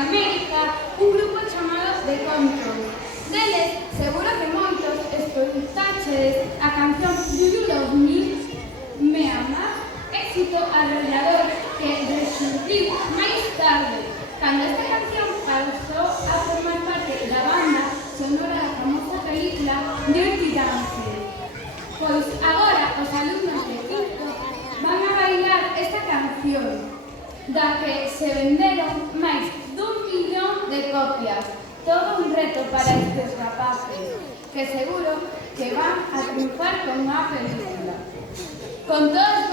América un grupo chamado The Control. Deles, seguro que moitos escoitachedes a canción Do You Love Me? Me Amas? Éxito arrollador que resurgiu máis tarde, cando esta canción pasou a formar parte da banda sonora da famosa película Dirty Dancing. Pois agora os alumnos de quinto van a bailar esta canción, da que se venderon máis dun millón de copias. Todo un reto para estes rapaces, que seguro que van a triunfar con a película. Con todos